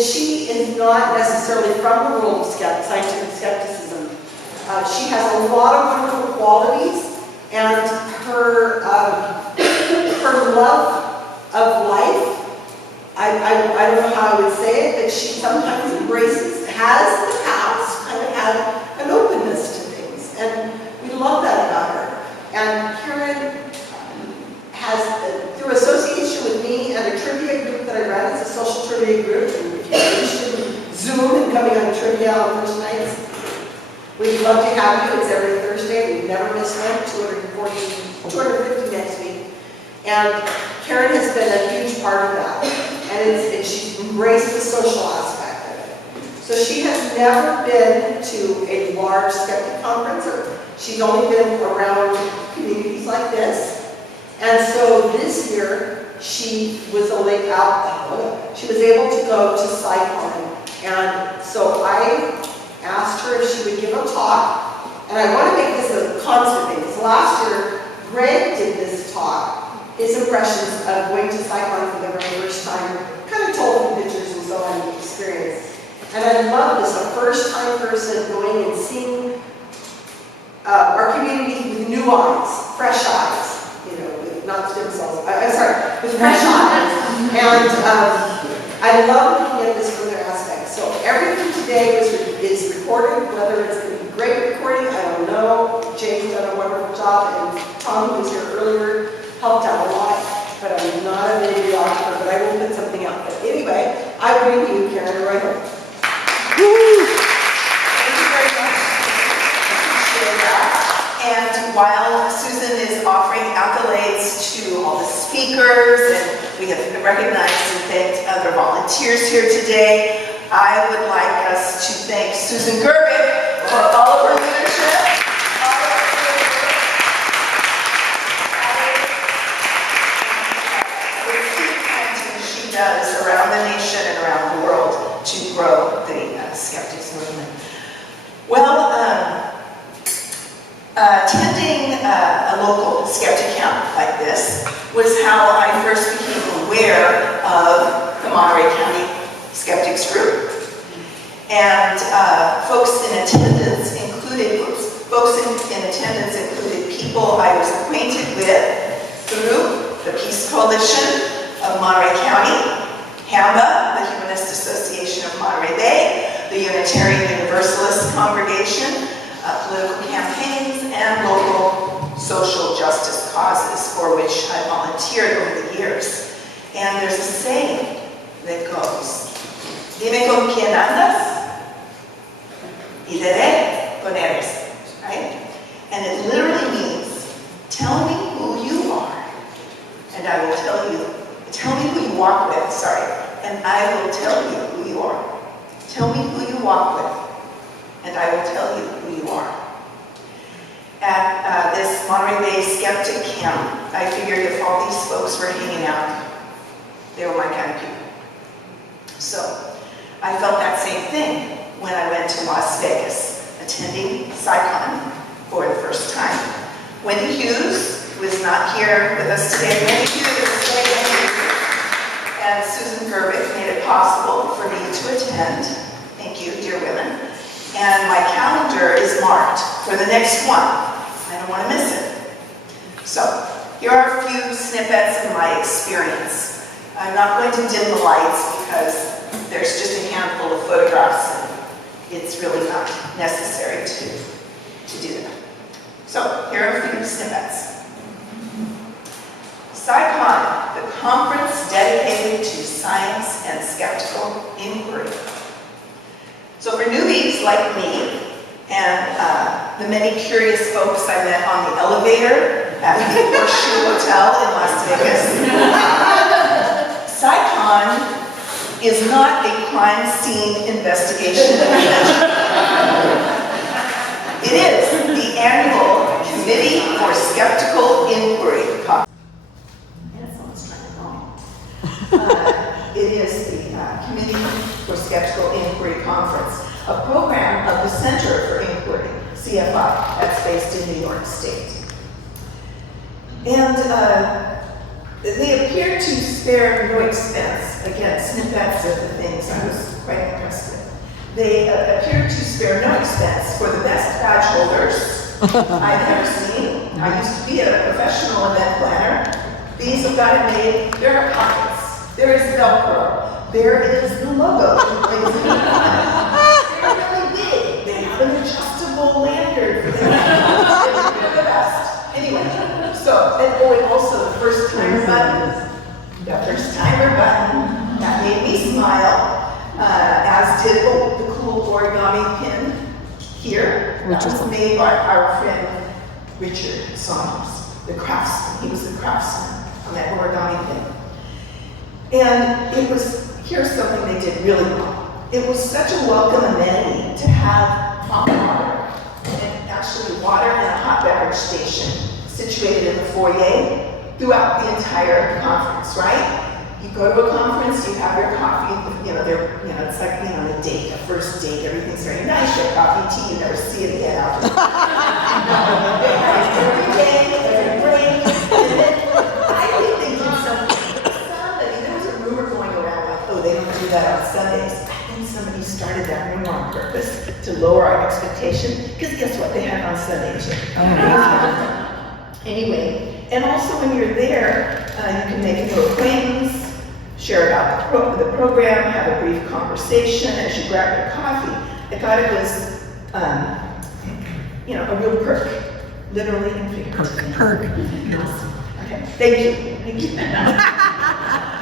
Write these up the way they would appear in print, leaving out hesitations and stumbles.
she is not necessarily from the world of scientific skepticism. She has a lot of wonderful qualities, and her love of life, I don't know how I would say it, but she sometimes has in the past kind of had an openness to things, and we love that about her. And Karen has, through association with me and a trivia group that I run, it's a social trivia group, and if you're interested in Zoom and coming on trivia on Thursday nights, we'd love to have you. It's every Thursday. We've never missed one. 250 next week. And Karen has been a huge part of that. And she's embraced the social aspect of it. So she has never been to a large skeptic conference, or she's only been around communities like this. And so this year, she was able to go to SciCon. And so I asked her if she would give a talk, and I want to make this a constant thing, because last year, Greg did this talk, his impressions of going to SciCon for the very first time, kind of told me pictures and so on, the experience. And I love this, a first-time person going and seeing our community with new eyes, fresh eyes, with not stem cells, I'm sorry, with fresh eyes. And I love looking at this from their aspect. So everything today is recorded, whether it's going to be great recording, I don't know. James done a wonderful job, and Tom, who was here earlier, helped out a lot. But I'm not a videographer, but I will put something out. But anyway, I bring you Karen Araujo. Thank you very much. Appreciate that. And while Susan is offering accolades to all the speakers, and we have recognized and thanked other volunteers here today, I would like us to thank Susan Gerbic for all of her leadership, all of her planting she does around the nation and around the world to grow the skeptics movement. Well, attending a local SkeptiCamp like this was how I first became aware of the Monterey County Skeptics Group. And folks in attendance included people I was acquainted with through the Peace Coalition of Monterey County, HAMBA, the Humanist Association of Monterey Bay, the Unitarian Universalist Congregation, political campaigns, and local social justice causes for which I volunteered over the years. And there's a saying that goes, dime con quién andas, y diré con eres, right? And it literally means, tell me who you are, and I will tell you. Tell me who you walk with, and I will tell you who you are. Tell me who you walk with, and I will tell you who you are. At this Monterey Bay Skeptic Camp, I figured if all these folks were hanging out, they were my kind of people. So I felt that same thing when I went to Las Vegas, attending SciCon for the first time. Wendy Hughes was not here with us today. Wendy Hughes, and Susan Gerbic made it possible for me to attend. Thank you, dear women. And my calendar is marked for the next one. I don't want to miss it. So, here are a few snippets of my experience. I'm not going to dim the lights because there's just a handful of photographs and it's really not necessary to do that. So, here are a few snippets. SciCon, the conference dedicated to science and skeptical inquiry. So for newbies like me, and the many curious folks I met on the elevator at the Horseshoe Hotel in Las Vegas, SciCon is not a crime scene investigation convention. It is the annual Committee for Skeptical Inquiry conference. It is the Committee for Skeptical Inquiry Conference, a program of the Center for Inquiry, CFI, that's based in New York State. And they appear to spare no expense. Again, snippets of the things I was quite impressive. They appeared to spare no expense for the best badge holders I've ever seen. I used to be a professional event planner. These have got it made. There are pockets. There is Velcro. There is the logo. They're really big. They have an adjustable lanyard for them. They're the best. Anyway, so, and also the first timer button. The first timer button. That made me smile. As did the cool origami pin here. That was made by our friend Richard Saunders, the craftsman. He was the craftsman on that origami pin. And here's something they did really well. It was such a welcome amenity to have hot water, and actually water and a hot beverage station situated in the foyer throughout the entire conference, right? You go to a conference, you have your coffee, it's like being on a date, a first date, everything's very nice, you have coffee, tea, you never see it again after. Every day, every break, and then I think they did something. There was a rumor going around like, oh, they don't do that on Sundays. I think somebody started that rumor on purpose to lower our expectation, because guess what, they have on Sunday too. Anyway, and also when you're there, you can make a new acquaintance, share about the program, have a brief conversation as you grab your coffee. I thought it was, a real perk, literally and figuratively. Perk. Okay, thank you.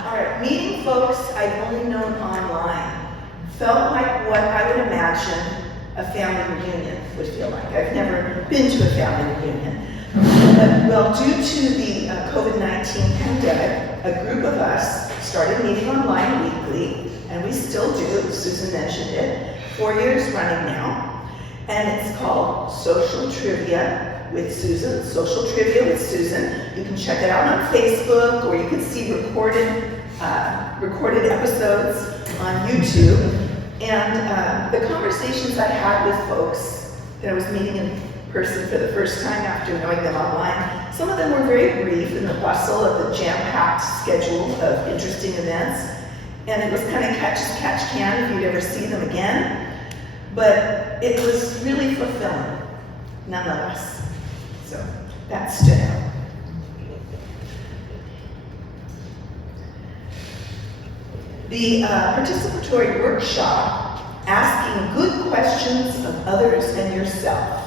All right, meeting folks I'd only known online felt like what I would imagine a family reunion would feel like. I've never been to a family reunion. Well, due to the COVID-19 pandemic, a group of us started meeting online weekly, and we still do, Susan mentioned it, 4 years running now, and it's called Social Trivia with Susan, Social Trivia with Susan. You can check it out on Facebook, or you can see recorded episodes on YouTube, and the conversations I had with folks that I was meeting in person for the first time after knowing them online. Some of them were very brief in the bustle of the jam-packed schedule of interesting events, and it was kind of catch as catch can if you'd ever see them again, but it was really fulfilling nonetheless. So that stood out. The participatory workshop, Asking Good Questions of Others and Yourself,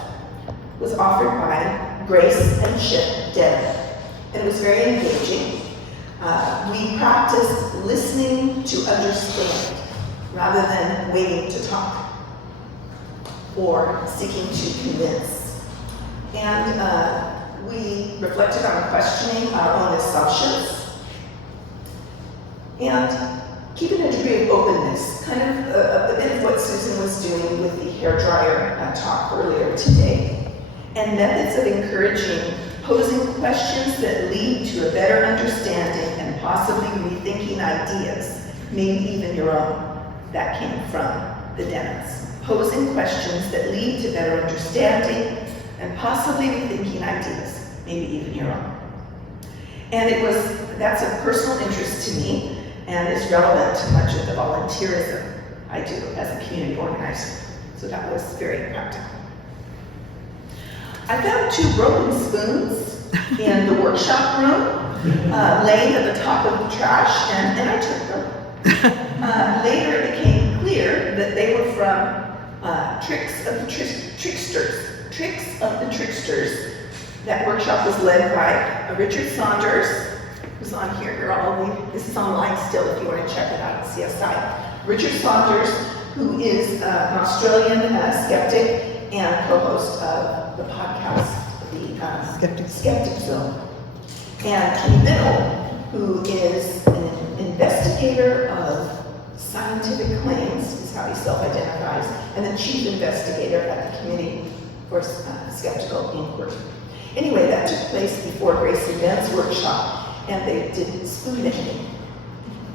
was offered by Grace and Chip Denton, and it was very engaging. We practiced listening to understand rather than waiting to talk or seeking to convince. And we reflected on questioning our own assumptions and keeping a degree of openness, kind of a bit of what Susan was doing with the hairdryer talk earlier today. And methods of encouraging posing questions that lead to a better understanding and possibly rethinking ideas, maybe even your own. That came from the Dennets. Posing questions that lead to better understanding and possibly rethinking ideas, maybe even your own. And that's of personal interest to me and is relevant to much of the volunteerism I do as a community organizer. So that was very practical. I found 2 broken spoons in the workshop room, laying at the top of the trash, and I took them. Later it became clear that they were from Tricks of the Tricksters. That workshop was led by Richard Saunders, who's on here. This is online still if you want to check it out at CSI. Richard Saunders, who is an Australian skeptic and co-host of the podcast, the Skeptic Zone. And Kenny Biddle, who is an investigator of scientific claims, is how he self-identifies, and the chief investigator at the Committee for Skeptical Inquiry. Anyway, that took place before Grace and Ben's workshop, and they did spoon making,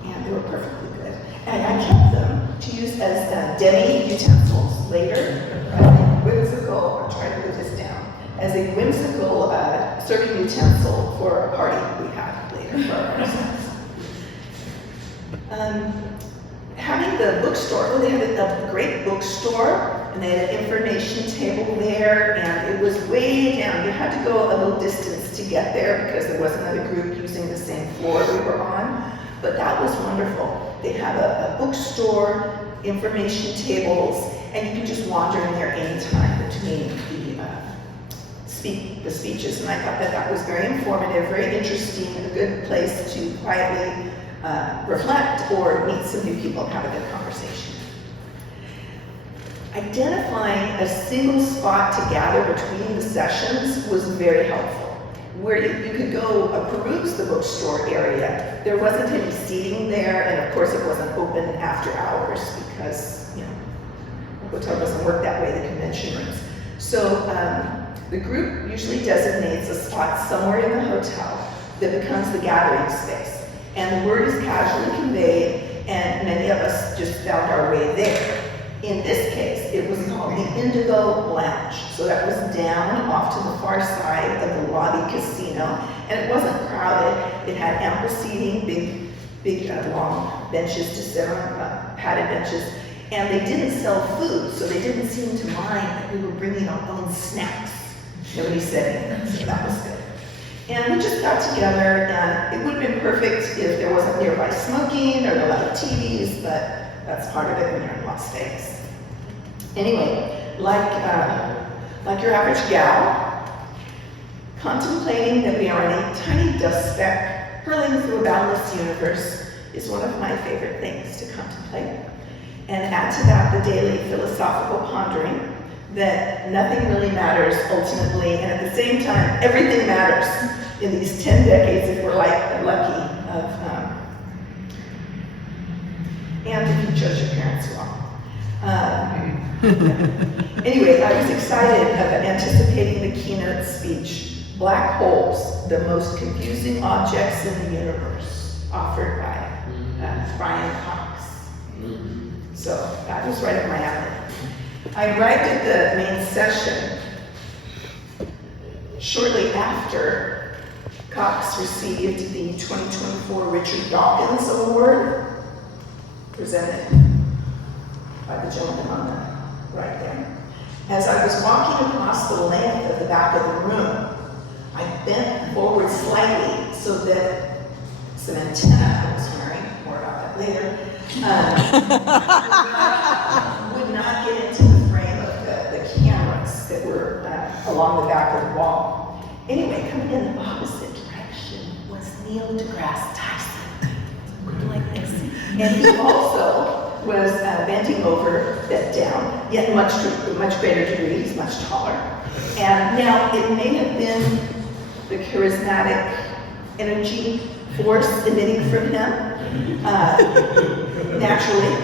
and they were perfectly good. And I kept them to use as demi utensils later. Whimsical, I'm trying to put this down, as a whimsical serving utensil for a party we had later for ourselves. Having at the bookstore. Oh, they had a great bookstore, and they had an information table there, and it was way down. You had to go a little distance to get there because there was another group using the same floor we were on. But that was wonderful. They have a bookstore, information tables, and you can just wander in there anytime between the speeches. And I thought that was very informative, very interesting, a good place to quietly reflect or meet some new people and have a good conversation. Identifying a single spot to gather between the sessions was very helpful. Where you could go peruse the bookstore area. There wasn't any seating there, and of course it wasn't open after hours because, you know, the hotel doesn't work that way, the convention rooms. So the group usually designates a spot somewhere in the hotel that becomes the gathering space. And the word is casually conveyed, and many of us just found our way there. In this case, it was called the Indigo Lounge. So that was down off to the far side of the lobby casino, and it wasn't crowded. It had ample seating, big long benches to sit on, padded benches, and they didn't sell food, so they didn't seem to mind that we were bringing our own snacks. Nobody said anything, so that was good. And we just got together, and it would have been perfect if there wasn't nearby smoking or a lot of TVs, but that's part of it when you're in Las Vegas. Anyway, like your average gal, contemplating that we are in a tiny dust speck hurling through a boundless universe is one of my favorite things to contemplate. And add to that the daily philosophical pondering that nothing really matters ultimately, and at the same time, everything matters in these 10 decades if we're lucky and if you chose your parents well. Anyway, I was excited about anticipating the keynote speech, Black Holes, the Most Confusing Objects in the Universe, offered by Brian Cox. So that was right up my alley. I arrived at the main session shortly after Cox received the 2024 Richard Dawkins Award, presented by the gentleman on the right there. As I was walking across the length of the back of the room, I bent forward slightly so that some antenna I was wearing, more about that later, would not get into the frame of the cameras that were along the back of the wall. Anyway, coming in the opposite direction was Neil deGrasse Tyson, looking like this. And he also was bending over, bent down, yet much greater degree, he's much taller. And now it may have been the charismatic energy force emitting from him, naturally,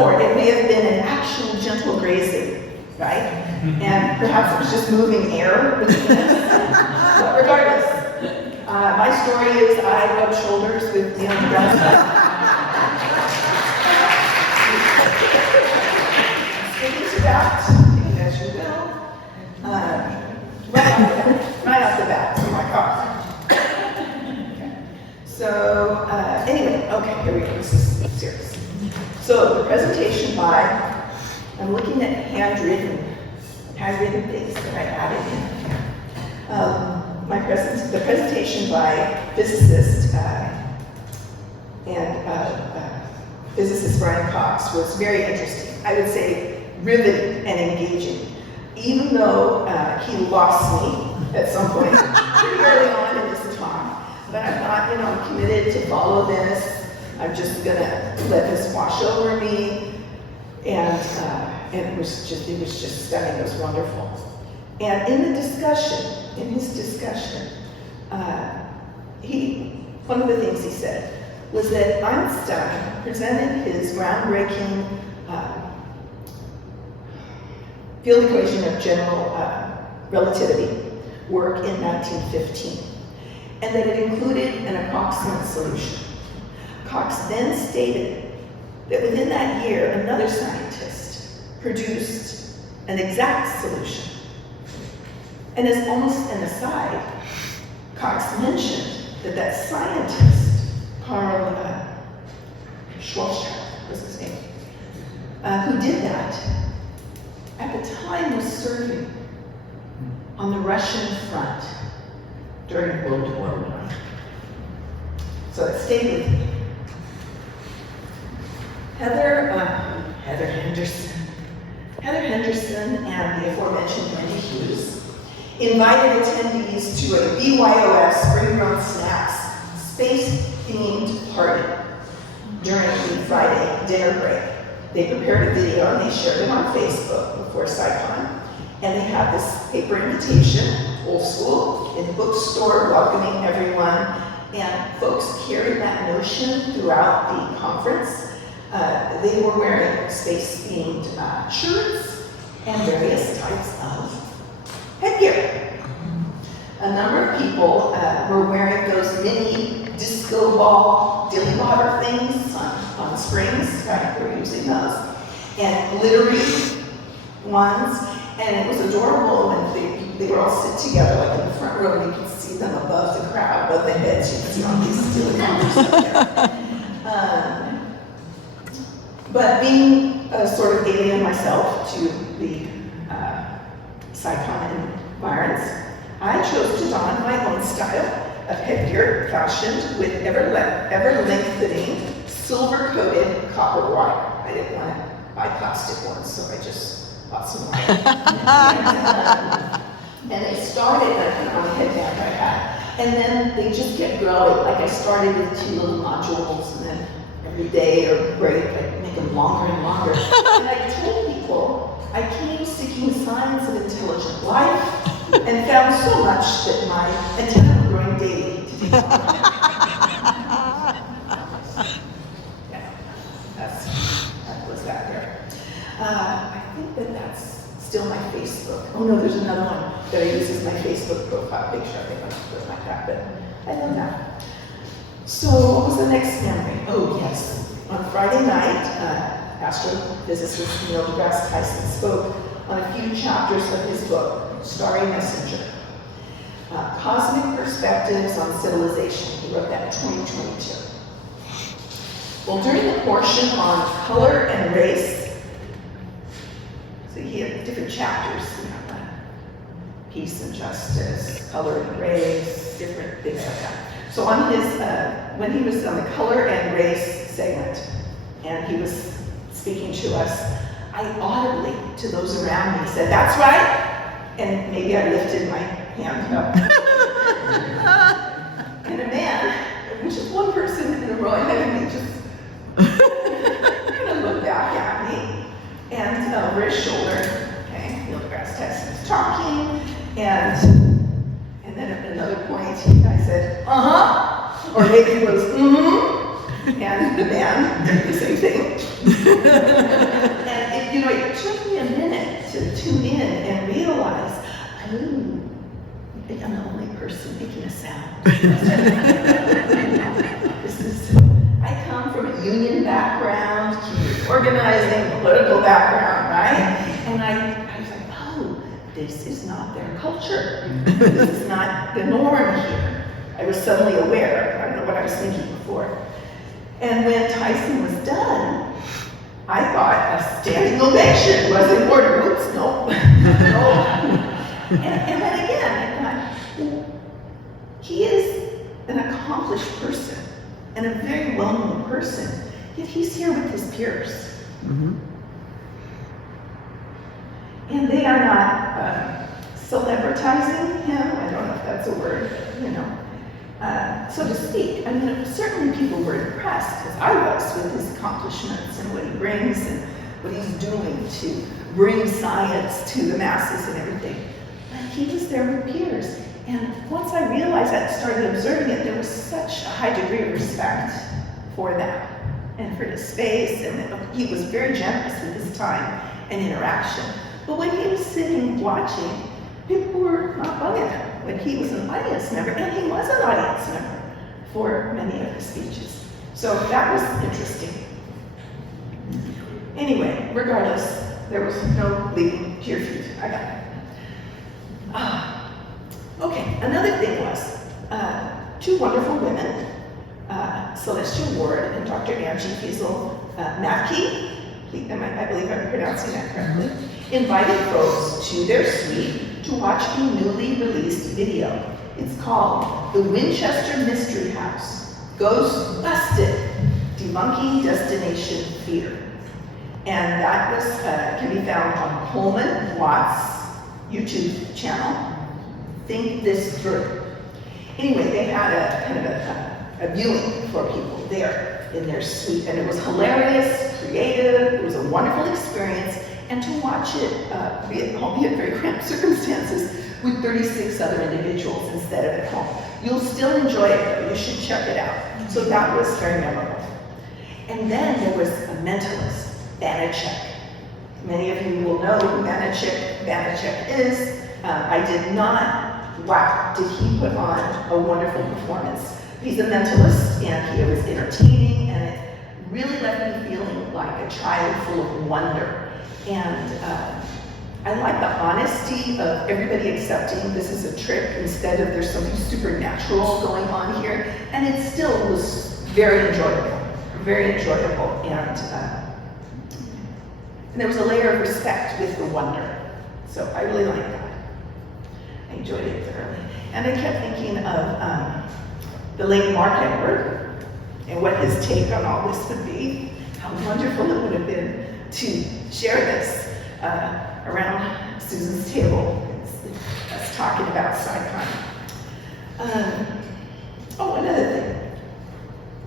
or it may have been an actual gentle grazing, right? And perhaps it was just moving air between us. But regardless, my story is I rubbed shoulders with Neil deGrasse Tyson. Speaking to that, taking as you will, right off the bat, oh my God. Okay. So, anyway, okay, here we go, this is serious. So, the presentation by, I'm looking at handwritten things that I added in here. The presentation by physicist physicist Brian Cox was very interesting. I would say riveting and engaging, even though he lost me at some point pretty early on in this talk. But I thought, you know, I'm committed to follow this. I'm just gonna let this wash over me. And it was just stunning. It was wonderful. And in his discussion, one of the things he said was that Einstein presented his groundbreaking field equation of general relativity work in 1915, and that it included an approximate solution. Cox then stated that within that year, another scientist produced an exact solution. And as almost an aside, Cox mentioned that scientist, Karl Schwarzschild, was his name, who did that, at the time was serving on the Russian front during World War I. So it stayed with me. Heather Henderson and the aforementioned Wendy Hughes invited attendees to a BYOS Bring Your Own Snacks space-themed party during the Friday dinner break. They prepared a video and they shared it on Facebook before SciCon. And they had this paper invitation, old school, in the bookstore, welcoming everyone. And folks carried that notion throughout the conference. They were wearing space-themed shirts and various types of headgear. A number of people were wearing those mini disco ball dilly water things on springs, right? We're using those. And glittery ones. And it was adorable when they were all sit together, like in the front row, and you could see them above the crowd, above the heads. You could see all these dilly waters up there. But being a sort of alien myself to the SciCon environs, I chose to don my own style of headgear fashioned with ever-lengthening, silver-coated copper wire. I didn't want to buy plastic ones, so I just bought some wire. And it started on the headband I had. And then they just kept growing. Like I started with 2 little nodules, and then every day or break, I'd make them longer and longer. And I told people I came seeking signs of intelligent life and found so much that my antenna were growing daily to take on. Yeah, that was that there. I think that's still my Facebook. Oh no, there's another one that I use as my Facebook profile picture. I think I'm something like that, but I love that. So what was the next memory? Oh yes, on Friday night, astrophysicist Neil deGrasse Tyson spoke on a few chapters of his book, Starry Messenger, Cosmic Perspectives on Civilization. He wrote that in 2022. Well, during the portion on color and race, so he had different chapters, peace and justice, color and race, different things like that. So on his, when he was on the color and race segment, and he was speaking to us, I audibly, to those around me, said, "That's right," and maybe I lifted my hand up. And a man, which is one person in a row ahead of me, just kind of looked back at me, and over his shoulder, okay, Neil deGrasse Tyson was talking, and then at another point, I said, "Uh-huh," or maybe it was, "Mm-hmm," and the man did the same thing. And it took me a minute to tune in and realize, oh, I'm the only person making a sound. I come from a union background, community organizing, political background, right? And I was like, oh, this is not their culture. This is not the norm here. I was suddenly aware. I don't know what I was thinking before. And when Tyson was done, I thought a standing ovation was in order. Oops, no. And then again, I thought, well, he is an accomplished person and a very well-known person, yet he's here with his peers. Mm-hmm. And they are not celebritizing him. I don't know if that's a word, so to speak. I mean, certainly people were impressed, as I was, with his accomplishments and what he brings and what he's doing to bring science to the masses and everything. But he was there with peers. And once I realized that and started observing it, there was such a high degree of respect for that and for his space. And he was very generous with his time and interaction. But when he was sitting watching, people were not bugging him. When he was an audience member, and he was an audience member for many of his speeches. So that was interesting. Anyway, regardless, there was no leaving to your feet. I got it. Okay, another thing was, 2 wonderful women, Celestia Ward and Dr. Angie Fiesel Mackey, I believe I'm pronouncing that correctly, invited folks to their suite to watch a newly released video. It's called The Winchester Mystery House, Ghost Busted, Debunking Destination Fear. And that was, can be found on Coleman Watt's YouTube channel, Think This Through. Anyway, they had a kind of a viewing for people there in their suite, and it was hilarious, creative, it was a wonderful experience, and to watch it, albeit very cramped circumstances, with 36 other individuals instead of at home. You'll still enjoy it though, you should check it out. So that was very memorable. And then there was a mentalist, Banachek. Many of you will know who Banachek is. I did not, wow, did he put on a wonderful performance. He's a mentalist, and he was entertaining, and it really left me feeling like a child full of wonder. And I like the honesty of everybody accepting this is a trick instead of there's something supernatural going on here. And it still was very enjoyable, and there was a layer of respect with the wonder. So I really liked that. I enjoyed it thoroughly. And I kept thinking of the late Mark Edward and what his take on all this would be. How wonderful it would have been to share this around Susan's table, us talking about sci-fi. Another thing.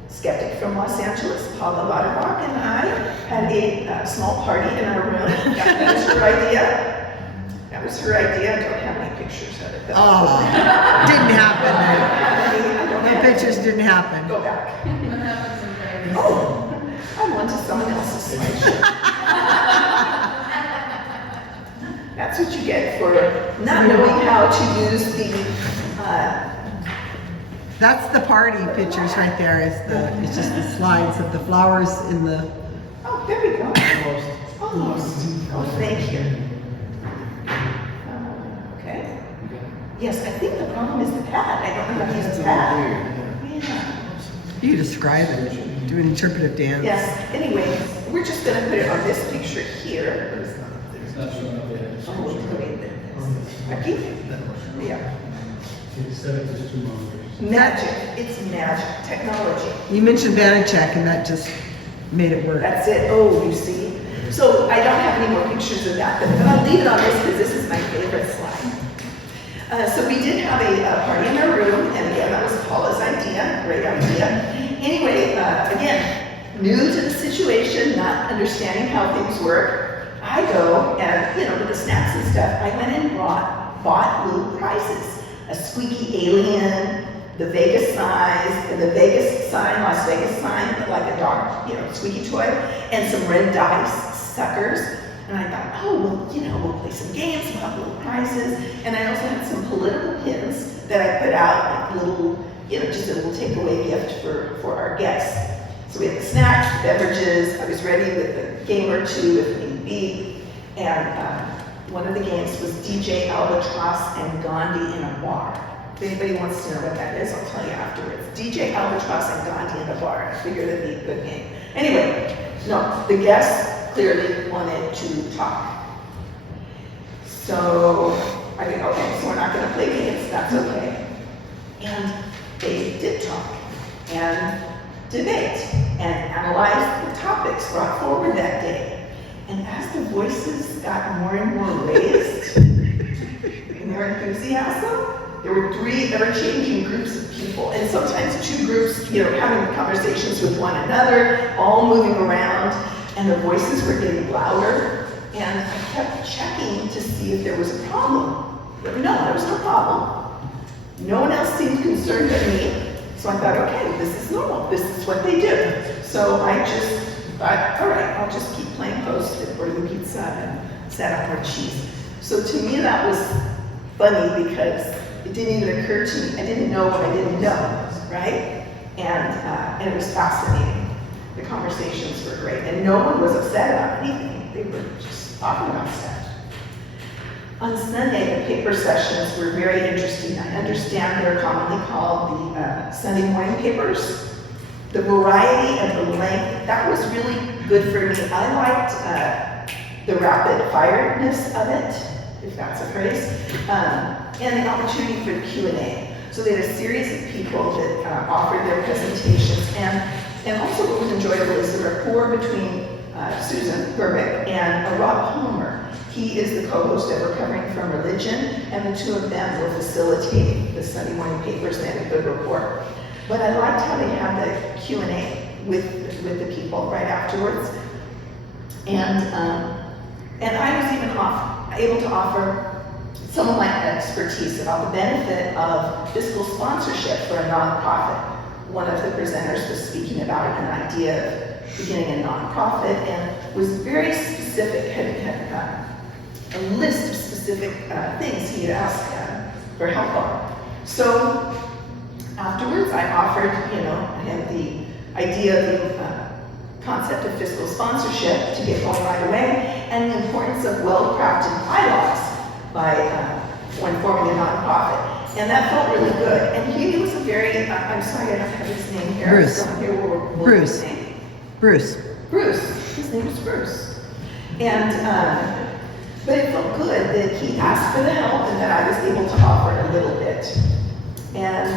Skeptic from Los Angeles, Paula Lauterbach, and I had a small party in our room. That was her idea. That was her idea. I don't have any pictures of it. Oh, didn't happen. I don't The have pictures didn't happen. Go back. I went to someone else's slideshow. That's what you get for not knowing how to use the That's the party pictures right there. It's just the slides of the flowers in the. Oh, there we go. Almost. Oh, thank you. Okay. Yes, I think the problem is the pad. I don't know how to use the pad. Yeah. You describe it. Do an interpretive dance. Yes. Anyway, we're just going to put it on this picture here. It's not showing up yet. Oh, wait, Becky? Yeah. Instead of just 2 monsters. Magic. It's magic. Technology. You mentioned Banachek, and that just made it work. That's it. Oh, you see. So I don't have any more pictures of that, but I'll leave it on this because this is my favorite slide. So we did have a party in our room, and again, that was Paula's idea. Great idea. Anyway, again, new to the situation, not understanding how things work. I go and, with the snacks and stuff, I went and bought little prizes. A squeaky alien, the Vegas size, and the Vegas sign, Las Vegas sign, like a dog, squeaky toy, and some red dice suckers. And I thought, we'll play some games, we'll have little prizes. And I also had some political pins that I put out, like little, just a little takeaway gift for our guests. So we had the snacks, the beverages, I was ready with a game or two if need be. And one of the games was DJ Albatross and Gandhi in a bar. If anybody wants to know what that is, I'll tell you afterwards. DJ Albatross and Gandhi in a bar. I figured it'd be a good game. Anyway, no, the guests clearly wanted to talk. So I think, okay, so we're not going to play games. That's okay. And they did talk and debate and analyze the topics brought forward that day. And as the voices got more and more raised in their enthusiasm, there were 3 ever-changing groups of people, and sometimes 2 groups, having conversations with one another, all moving around, and the voices were getting louder, and I kept checking to see if there was a problem. But no, there was no problem. No one else seemed concerned but me, so I thought, okay, this is normal, this is what they do. So I just thought, all right, I'll just keep playing host and ordering pizza and set up more cheese. So to me that was funny because it didn't even occur to me. I didn't know what I didn't know, right? And it was fascinating. The conversations were great, and no one was upset about anything. They were just talking about stuff. On Sunday, the paper sessions were very interesting. I understand they're commonly called the Sunday morning papers. The variety and the length, that was really good for me. I liked the rapid fireness of it, if that's a phrase, and the opportunity for the Q&A. So they had a series of people that offered their presentations, and also what was enjoyable is the rapport between Susan Gerbeck and Rob Palmer. He is the co-host of Recovering from Religion, and the two of them were facilitating the Sunday morning papers. They had a good rapport. But I liked how they had the Q&A with the people right afterwards. And I was even able to offer some of my expertise about the benefit of fiscal sponsorship for a nonprofit. One of the presenters was speaking about an idea of beginning a nonprofit and was very specific, had a list of specific things he had asked for help on. So afterwards, I offered, him the idea of the concept of fiscal sponsorship to get going right away, and the importance of well-crafted bylaws when forming a nonprofit. And that felt really good. And he was a very, I'm sorry I don't have his name here. Bruce. So here we'll Bruce. his name. Bruce. Bruce. His name was Bruce. And, but it felt good that he asked for the help and that I was able to offer a little bit. And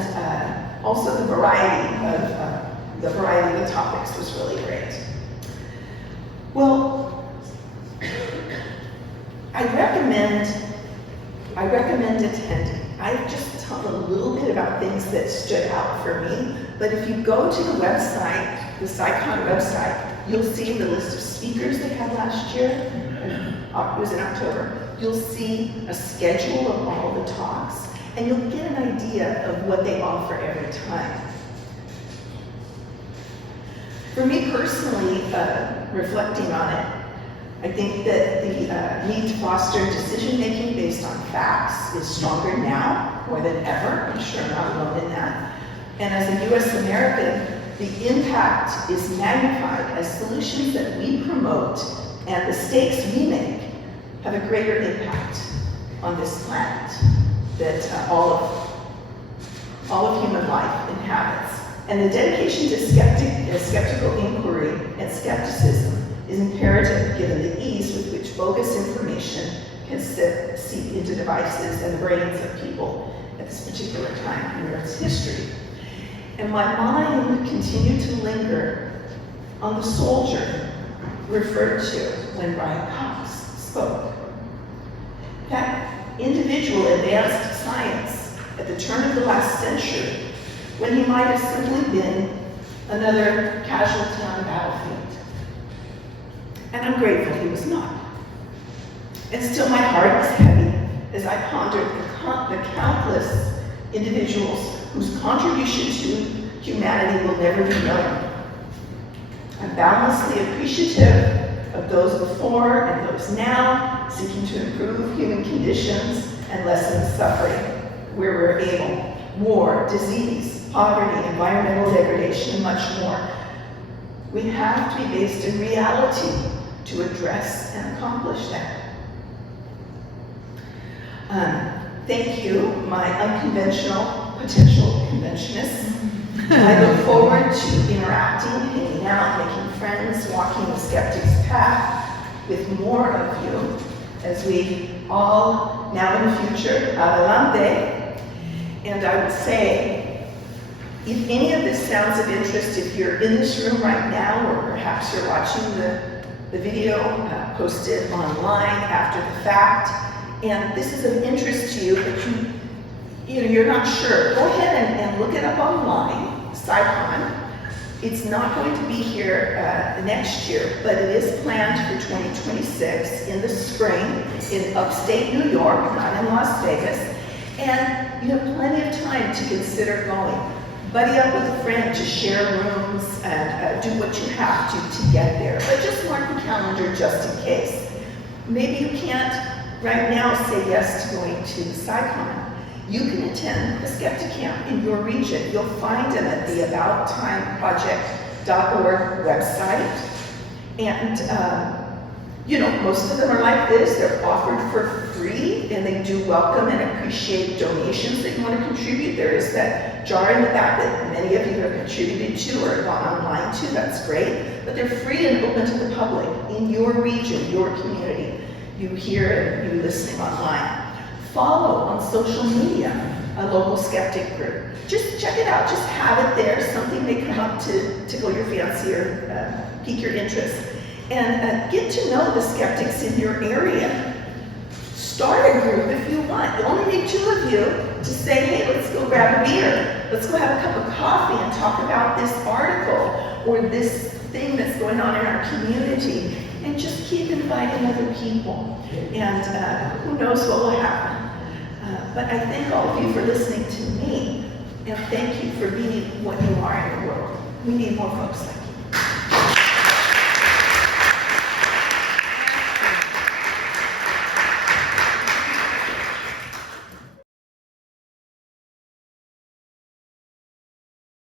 also the variety of the topics was really great. Well, I recommend attending. I just tell a little bit about things that stood out for me, but if you go to the website, the SciCon website, you'll see the list of speakers they had last year. It was in October. You'll see a schedule of all the talks, and you'll get an idea of what they offer every time. For me personally, reflecting on it, I think that the need to foster decision-making based on facts is stronger now more than ever. I'm sure I'm not alone in that. And as a US American, the impact is magnified as solutions that we promote and the stakes we make have a greater impact on this planet that all of human life inhabits. And the dedication to skeptical inquiry and skepticism is imperative given the ease with which bogus information can seep into devices and the brains of people at this particular time in Earth's history. And my mind continued to linger on the soldier referred to when Brian Cox spoke. That individual advanced science at the turn of the last century when he might have simply been another casualty on the battlefield. And I'm grateful he was not. And still my heart is heavy as I pondered the countless individuals whose contribution to humanity will never be known. I'm boundlessly appreciative of those before and those now seeking to improve human conditions and lessen suffering where we're able. War, disease, poverty, environmental degradation, and much more. We have to be based in reality to address and accomplish that. Thank you, my unconventional potential conventionists. I look forward to interacting, hanging out, making friends, walking the skeptic's path with more of you as we all, now in the future, adelante. And I would say, if any of this sounds of interest, if you're in this room right now, or perhaps you're watching the video posted online after the fact, and this is of interest to you, but you're not sure, go ahead and look it up online, SciCon. It's not going to be here next year, but it is planned for 2026 in the spring in upstate New York, not in Las Vegas. And you have plenty of time to consider going. Buddy up with a friend to share rooms and do what you have to get there. But just mark the calendar just in case. Maybe you can't right now say yes to going to the SciCon. You can attend a SkeptiCamp in your region. You'll find them at the AboutTimeProject.org website. And most of them are like this. They're offered for free in and they do welcome and appreciate donations that you want to contribute. There is that jar in the back that many of you have contributed to or gone online to. That's great. But they're free and open to the public in your region, your community. You hear and you listening online. Follow on social media a local skeptic group. Just check it out. Just have it there. Something may come up to tickle your fancy or pique your interest. And get to know the skeptics in your area. Start a group if you want. You only need 2 of you to say, hey, let's go grab a beer. Let's go have a cup of coffee and talk about this article or this thing that's going on in our community. And just keep inviting other people. And who knows what will happen. But I thank all of you for listening to me. And thank you for being what you are in the world. We need more folks like that.